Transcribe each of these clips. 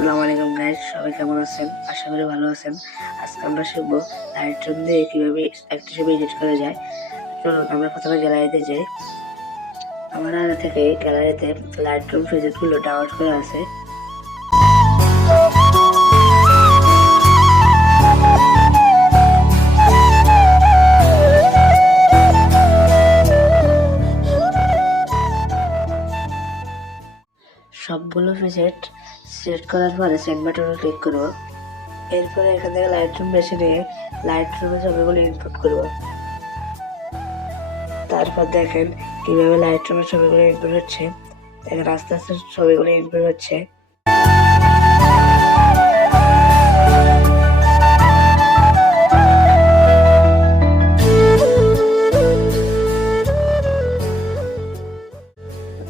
আসসালামু আলাইকুম গাইস, সবাই কেমন আছেন? আশা করি ভালো আছেন। আজকে আমরা শিখবো লাইটরুম দিয়ে কিভাবে একটা ছবি এডিট করা যায়। চলুন আমরা প্রথমে গ্যালারিতে যাই। আমার আগে থেকে গ্যালারিতে লাইটরুম প্রেজেন্টগুলো ডাউনলোড করা আছে। সবগুলো প্রেজেন্ট সিলেক্ট করার পরে সেন্ড বাটনে ক্লিক করব। এরপরে এখান থেকে লাইটরুম বেছে নিয়ে লাইটরুমে ছবিগুলো ইনপুট করব। তারপর দেখেন কিভাবে লাইটরুমের ছবিগুলো ইনপুট হচ্ছে। দেখেন আস্তে আস্তে ছবিগুলো ইনপুট হচ্ছে।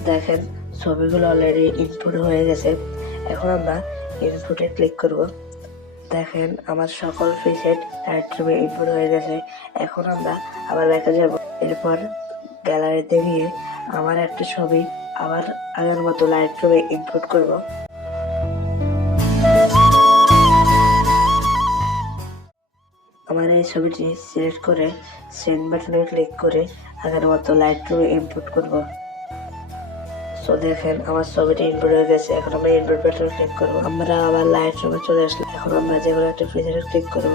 দেখেন ছবিগুলো অলরেডি ইনপুট হয়ে গেছে। এখন আমরা ইনপুটে ক্লিক করব। দেখেন আমার সকল প্রিসেট লাইটরুমে ইনপুট হয়ে গেছে। এখন আমরা আবার ব্যাকে যাব। এরপর গ্যালারিতে গিয়ে আমার একটা ছবি আবার আগের মতো লাইটরুমে ইনপুট করব। আমার এই ছবিটি সিলেক্ট করে সেন্ড বাটনে ক্লিক করে আগের মতো লাইটরুমে ইনপুট করব। সো দেখেন আমার ছবিটি ইনপুট হয়ে গেছে। এখন আমরা ইনপুট বাটনে ক্লিক করব। আমরা আবার লাইটরুমে চলে আসলাম। এখন আমরা যেগুলো একটা প্রিসেটে ক্লিক করব।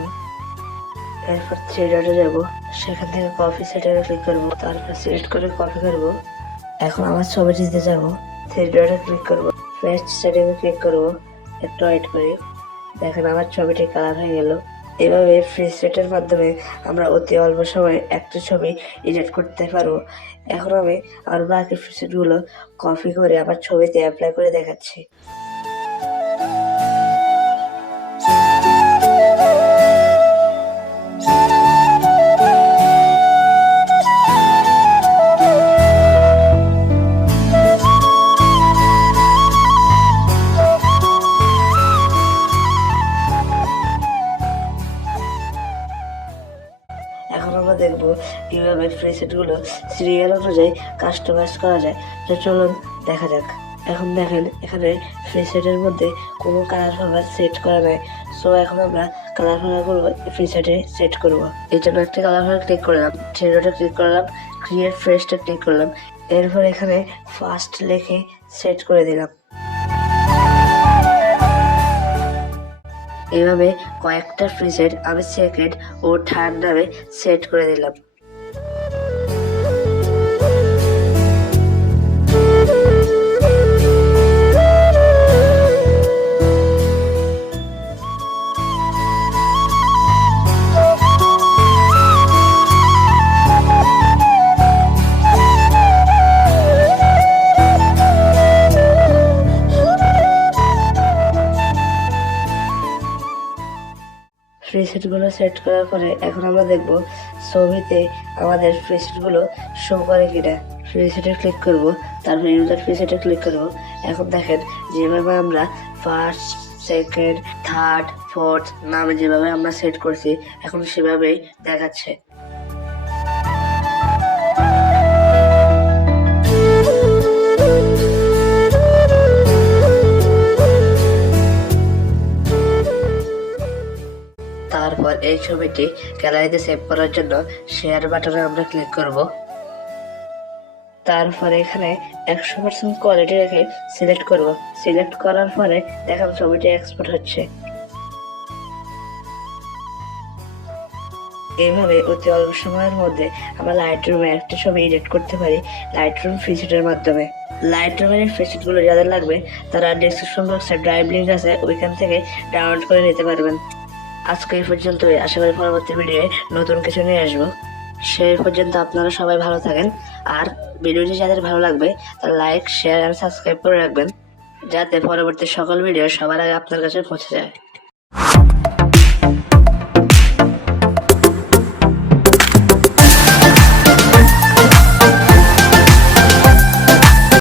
এরপর থ্রি ডটে যাব, সেখান থেকে কপি সেটারে ক্লিক করব। তারপর সিলেক্ট করে কপি করব। এখন আমার ছবিটিতে যাব, থ্রি ডটে ক্লিক করব, পেস্ট সেটিংয়ে ক্লিক করব। একটু ওয়েট করি। দেখেন আমার ছবিটি কালার হয়ে গেল। এভাবে প্রিসেটের মাধ্যমে আমরা অতি অল্প সময়ে একটা ছবি এডিট করতে পারবো। এখন আমি আর বাকি প্রিসেটগুলো কপি করে আমার ছবিতে অ্যাপ্লাই করে দেখাচ্ছি। এখন আমরা দেখবো কিভাবে প্রিসেটগুলো সিরিয়াল অনুযায়ী কাস্টমাইজ করা যায়। তো চলুন দেখা যাক। এখন দেখেন এখানে প্রিসেটের মধ্যে কোনো কালার ফাভার সেট করা নাই। সো এখন আমরা কালার ফাভারগুলো প্রিসেটে সেট করব। এই জন্য একটা কালার ফাভার ক্লিক করলাম, থ্রি ডটে ক্লিক করলাম, ক্রিয়েট ফ্রেশটা ক্লিক করলাম। এরপর এখানে ফার্স্ট লিখে সেট করে দিলাম। এভাবে কয়েকটা প্রিসেট আমি সেকেন্ড ও থার্ড নামে সেট করে দিলাম। প্রিসেটগুলো সেট করার পরে এখন আমরা দেখব ছবিতে আমাদের প্রিসেটগুলো শো করে কিনা। প্রিসেটে ক্লিক করব, তারপর ইউজার প্রিসেটে ক্লিক করব। এখন দেখেন যেভাবে আমরা ফার্স্ট, সেকেন্ড, থার্ড, ফোর্থ নামে যেভাবে আমরা সেট করছি এখন সেভাবেই দেখাচ্ছে। তারপর এই ছবিটি গ্যালারিতে সেভ করার জন্য শেয়ার বাটনে আমরা ক্লিক করব। তারপরে এখানে 100% কোয়ালিটি রেখে সিলেক্ট করব। সিলেক্ট করার পরে দেখেন ছবিটি এক্সপোর্ট হচ্ছে। এইভাবে অতি অল্প সময়ের মধ্যে আমরা লাইটরুমে একটা ছবি এডিট করতে পারি লাইটরুম প্রিসেটের মাধ্যমে। লাইটরুমের এই প্রিসেটগুলো যাদের লাগবে তারা ডেসক্রিপশন বক্সে ড্রাইভ লিঙ্ক আছে, ওইখান থেকে ডাউনলোড করে নিতে পারবেন। আজকে এই পর্যন্তই। আশা করি পরবর্তী ভিডিওয়ে নতুন কিছু নিয়ে আসবো। সেই পর্যন্ত আপনারা সবাই ভালো থাকেন। আর ভিডিওটি যাদের ভালো লাগবে তারা লাইক, শেয়ার আর সাবস্ক্রাইব করে রাখবেন, যাতে পরবর্তী সকল ভিডিও সবার আগে আপনার কাছে পৌঁছে যায়।